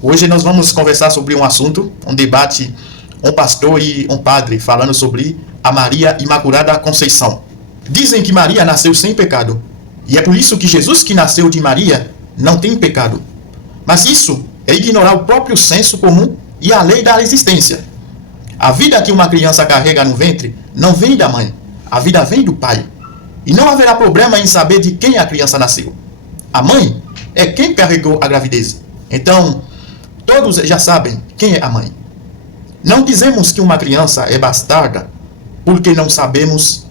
Hoje nós vamos conversar sobre um assunto, um debate, um pastor e um padre falando sobre a Maria Imaculada Conceição. Dizem que Maria nasceu sem pecado, e é por isso que Jesus, que nasceu de Maria, não tem pecado. Mas isso é ignorar o próprio senso comum e a lei da existência. A vida que uma criança carrega no ventre não vem da mãe, a vida vem do pai. E não haverá problema em saber de quem a criança nasceu. A mãe é quem carregou a gravidez. Então, todos já sabem quem é a mãe. Não dizemos que uma criança é bastarda porque não sabemos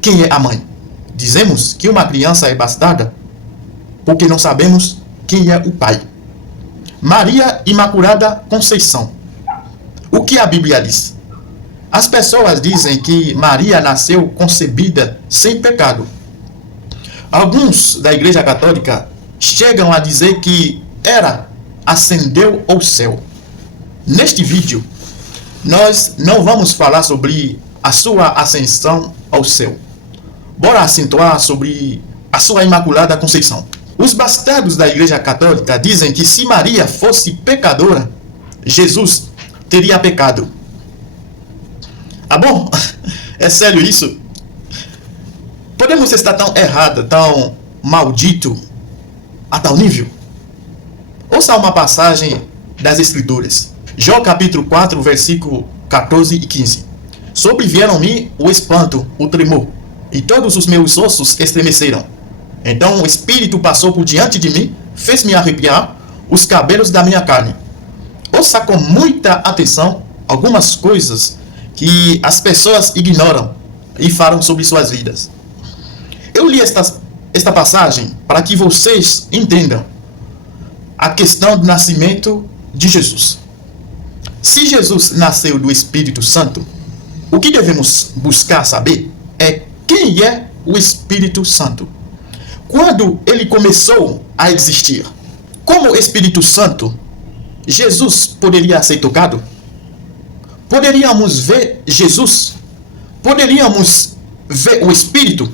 quem é a mãe. Dizemos que uma criança é bastarda porque não sabemos quem é o pai. Maria Imaculada Conceição. O que a Bíblia diz? As pessoas dizem que Maria nasceu concebida sem pecado. Alguns da Igreja Católica chegam a dizer que ascendeu ao céu. Neste vídeo, nós não vamos falar sobre a sua ascensão ao céu. Bora acentuar sobre a sua Imaculada Conceição. Os bastardos da Igreja Católica dizem que se Maria fosse pecadora, Jesus teria pecado. Ah, bom? É sério isso? Podemos estar tão errado, tão maldito, a tal nível? Ouça uma passagem das Escrituras. Jó capítulo 4, versículo 14 e 15. Sobrevieram-me o espanto, o tremor, e todos os meus ossos estremeceram. Então o Espírito passou por diante de mim, fez-me arrepiar os cabelos da minha carne. Ouça com muita atenção algumas coisas que as pessoas ignoram e falam sobre suas vidas. Eu li esta passagem para que vocês entendam a questão do nascimento de Jesus. Se Jesus nasceu do Espírito Santo, o que devemos buscar saber é quem é o Espírito Santo. Quando ele começou a existir, como Espírito Santo, Jesus poderia ser tocado? Poderíamos ver Jesus? Poderíamos ver o Espírito?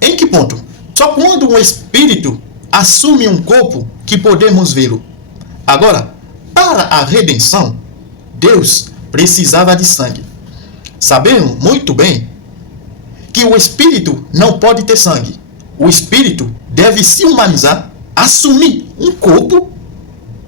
Em que ponto? Só quando um Espírito assume um corpo que podemos vê-lo. Agora, para a redenção, Deus precisava de sangue. Sabemos muito bem que o Espírito não pode ter sangue. O Espírito deve se humanizar, assumir um corpo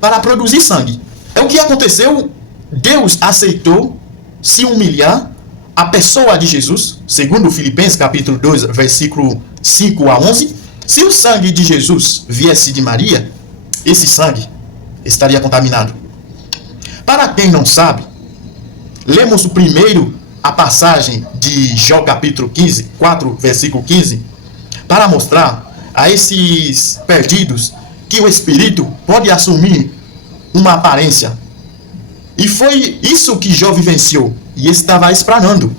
para produzir sangue. É o que aconteceu. Deus aceitou se humilhar a pessoa de Jesus, segundo Filipenses capítulo 2, versículo 5 a 11. Se o sangue de Jesus viesse de Maria, esse sangue estaria contaminado. Para quem não sabe, lemos primeiro a passagem de Jó capítulo 15, 4, versículo 15, para mostrar a esses perdidos que o Espírito pode assumir uma aparência. E foi isso que Jó vivenciou e estava explanando.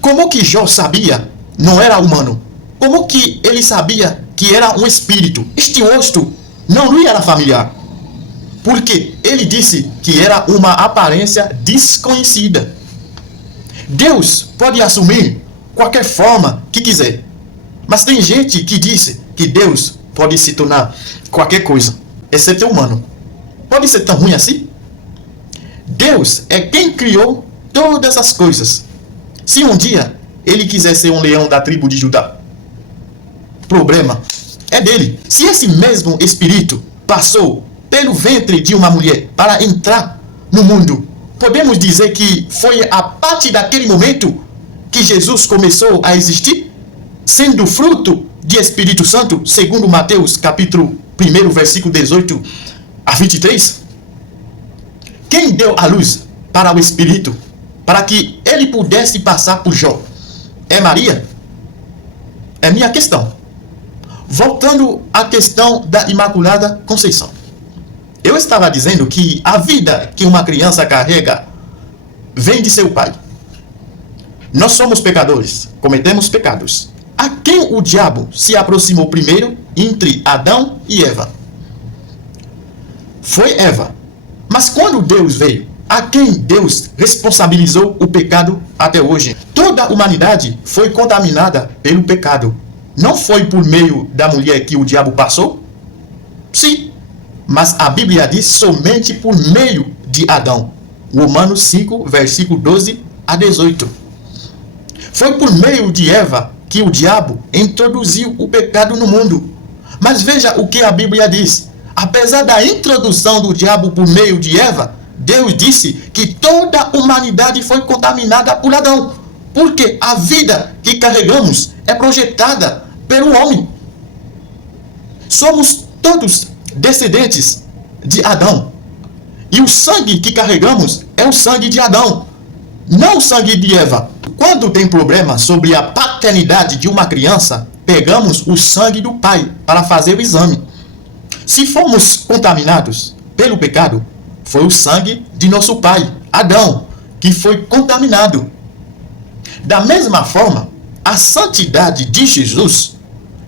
Como que Jó sabia não era humano? Como que ele sabia que era um espírito? Este rosto não lhe era familiar, porque ele disse que era uma aparência desconhecida. Deus pode assumir qualquer forma que quiser, mas tem gente que diz que Deus pode se tornar qualquer coisa, exceto humano. Pode ser tão ruim assim? Deus é quem criou todas as coisas. Se um dia ele quiser ser um leão da tribo de Judá, o problema é dele. Se esse mesmo Espírito passou pelo ventre de uma mulher para entrar no mundo, podemos dizer que foi a partir daquele momento que Jesus começou a existir, sendo fruto de Espírito Santo, segundo Mateus capítulo 1, versículo 18 a 23. Quem deu a luz para o Espírito, para que ele pudesse passar por Jó? É Maria? É minha questão. Voltando à questão da Imaculada Conceição. Eu estava dizendo que a vida que uma criança carrega vem de seu pai. Nós somos pecadores, cometemos pecados. A quem o diabo se aproximou primeiro entre Adão e Eva? Foi Eva. Mas quando Deus veio, a quem Deus responsabilizou o pecado até hoje? Toda a humanidade foi contaminada pelo pecado. Não foi por meio da mulher que o diabo passou? Sim. Mas a Bíblia diz somente por meio de Adão. Romanos 5, versículo 12 a 18. Foi por meio de Eva que o diabo introduziu o pecado no mundo. Mas veja o que a Bíblia diz. Apesar da introdução do diabo por meio de Eva, Deus disse que toda a humanidade foi contaminada por Adão. Porque a vida que carregamos é projetada pelo homem. Somos todos descendentes de Adão. E o sangue que carregamos é o sangue de Adão, não o sangue de Eva. Quando tem problema sobre a paternidade de uma criança, pegamos o sangue do pai para fazer o exame. Se fomos contaminados pelo pecado, foi o sangue de nosso pai, Adão, que foi contaminado. Da mesma forma, a santidade de Jesus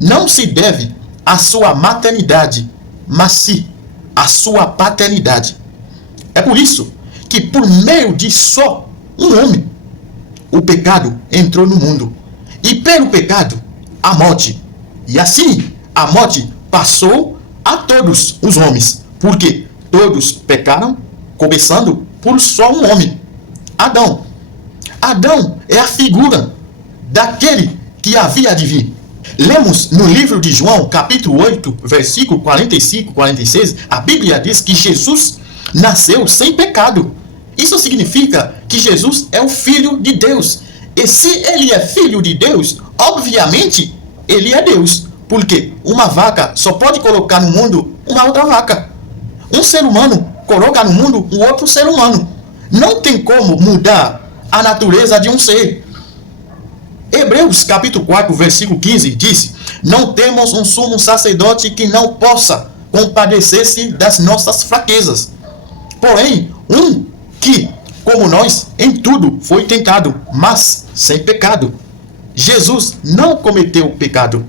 não se deve à sua maternidade, mas sim à sua paternidade. É por isso que, por meio de só um homem, o pecado entrou no mundo. E pelo pecado, a morte. E assim, a morte passou a todos os homens. Porque todos pecaram, começando por só um homem, Adão. Adão é a figura daquele que havia de vir. Lemos no livro de João, capítulo 8, versículo 45, 46, a Bíblia diz que Jesus nasceu sem pecado. Isso significa que Jesus é o Filho de Deus. E se ele é Filho de Deus, obviamente, ele é Deus. Porque uma vaca só pode colocar no mundo uma outra vaca. Um ser humano coloca no mundo um outro ser humano. Não tem como mudar a natureza de um ser. Hebreus capítulo 4, versículo 15 diz: não temos um sumo sacerdote que não possa compadecer-se das nossas fraquezas. Porém, um que, como nós, em tudo foi tentado, mas sem pecado. Jesus não cometeu pecado.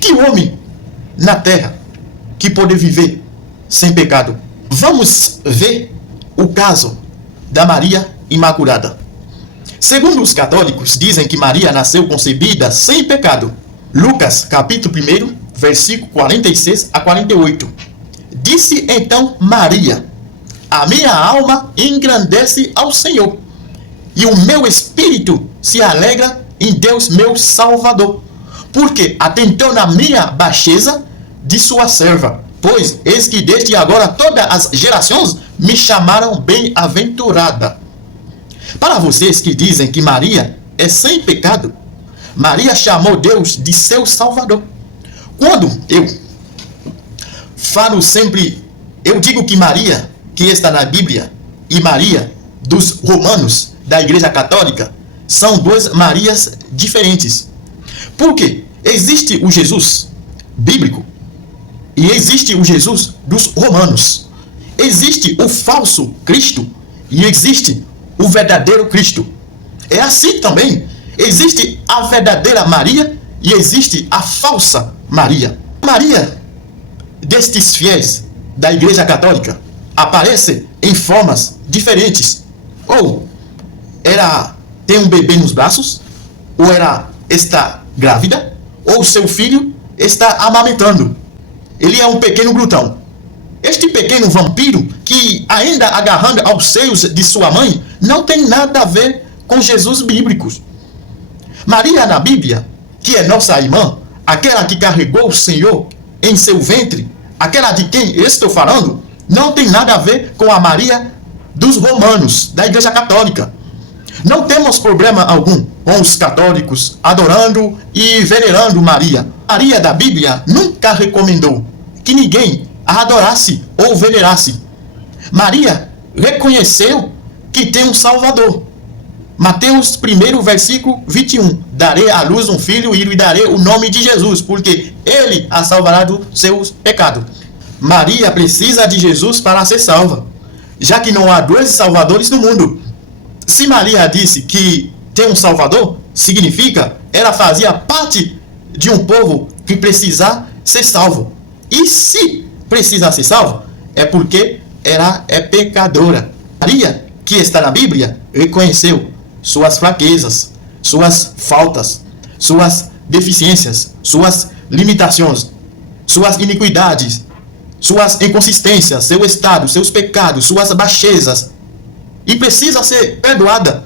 Que homem na terra que pode viver sem pecado? Vamos ver o caso da Maria Imaculada. Segundo os católicos, dizem que Maria nasceu concebida sem pecado. Lucas, capítulo 1, versículo 46 a 48. Disse então Maria: a minha alma engrandece ao Senhor, e o meu espírito se alegra em Deus meu Salvador, porque atentou na minha baixeza de sua serva. Pois eis que desde agora todas as gerações me chamaram bem-aventurada. Para vocês que dizem que Maria é sem pecado, Maria chamou Deus de seu Salvador. Quando eu falo sempre, eu digo que Maria, que está na Bíblia, e Maria dos Romanos, da Igreja Católica, são duas Marias diferentes. Porque existe o Jesus bíblico e existe o Jesus dos romanos. Existe o falso Cristo e existe o verdadeiro Cristo. É assim também. Existe a verdadeira Maria e existe a falsa Maria. Maria destes fiéis da Igreja Católica aparece em formas diferentes. Ou ela tem um bebê nos braços, ou ela está grávida, ou seu filho está amamentando. Ele é um pequeno glutão. Este pequeno vampiro que ainda agarrando aos seios de sua mãe não tem nada a ver com Jesus bíblico. Maria na Bíblia, que é nossa irmã, aquela que carregou o Senhor em seu ventre, aquela de quem estou falando, não tem nada a ver com a Maria dos romanos, da Igreja Católica. Não temos problema algum com os católicos adorando e venerando Maria. Maria da Bíblia nunca recomendou que ninguém a adorasse ou venerasse. Maria reconheceu que tem um Salvador. Mateus 1, versículo 21. Darei à luz um filho e lhe darei o nome de Jesus, porque ele a salvará dos seus pecados. Maria precisa de Jesus para ser salva, já que não há dois salvadores no mundo. Se Maria disse que tem um Salvador, significa ela fazia parte de um povo que precisa ser salvo. E se precisa ser salvo, é porque ela é pecadora. Maria, que está na Bíblia, reconheceu suas fraquezas, suas faltas, suas deficiências, suas limitações, suas iniquidades, suas inconsistências, seu estado, seus pecados, suas baixezas, e precisa ser perdoada.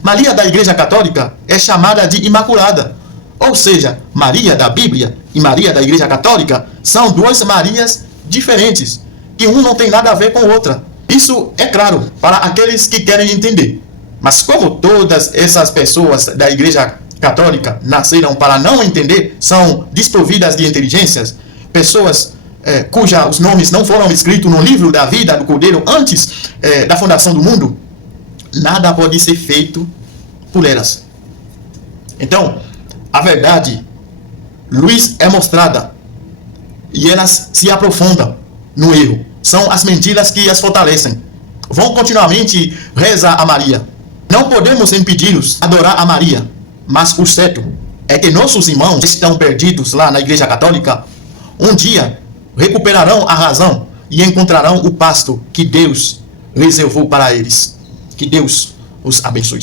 Maria da Igreja Católica é chamada de Imaculada. Ou seja, Maria da Bíblia e Maria da Igreja Católica são duas Marias diferentes, que um não tem nada a ver com a outra. Isso é claro para aqueles que querem entender. Mas como todas essas pessoas da Igreja Católica nasceram para não entender, são desprovidas de inteligências, pessoas cujos nomes não foram escritos no livro da vida do Cordeiro antes da fundação do mundo, nada pode ser feito por elas. Então, a verdade, luz é mostrada e elas se aprofundam no erro. São as mentiras que as fortalecem. Vão continuamente rezar a Maria. Não podemos impedi-los adorar a Maria, mas o certo é que nossos irmãos que estão perdidos lá na Igreja Católica, um dia recuperarão a razão e encontrarão o pasto que Deus reservou para eles. Que Deus os abençoe.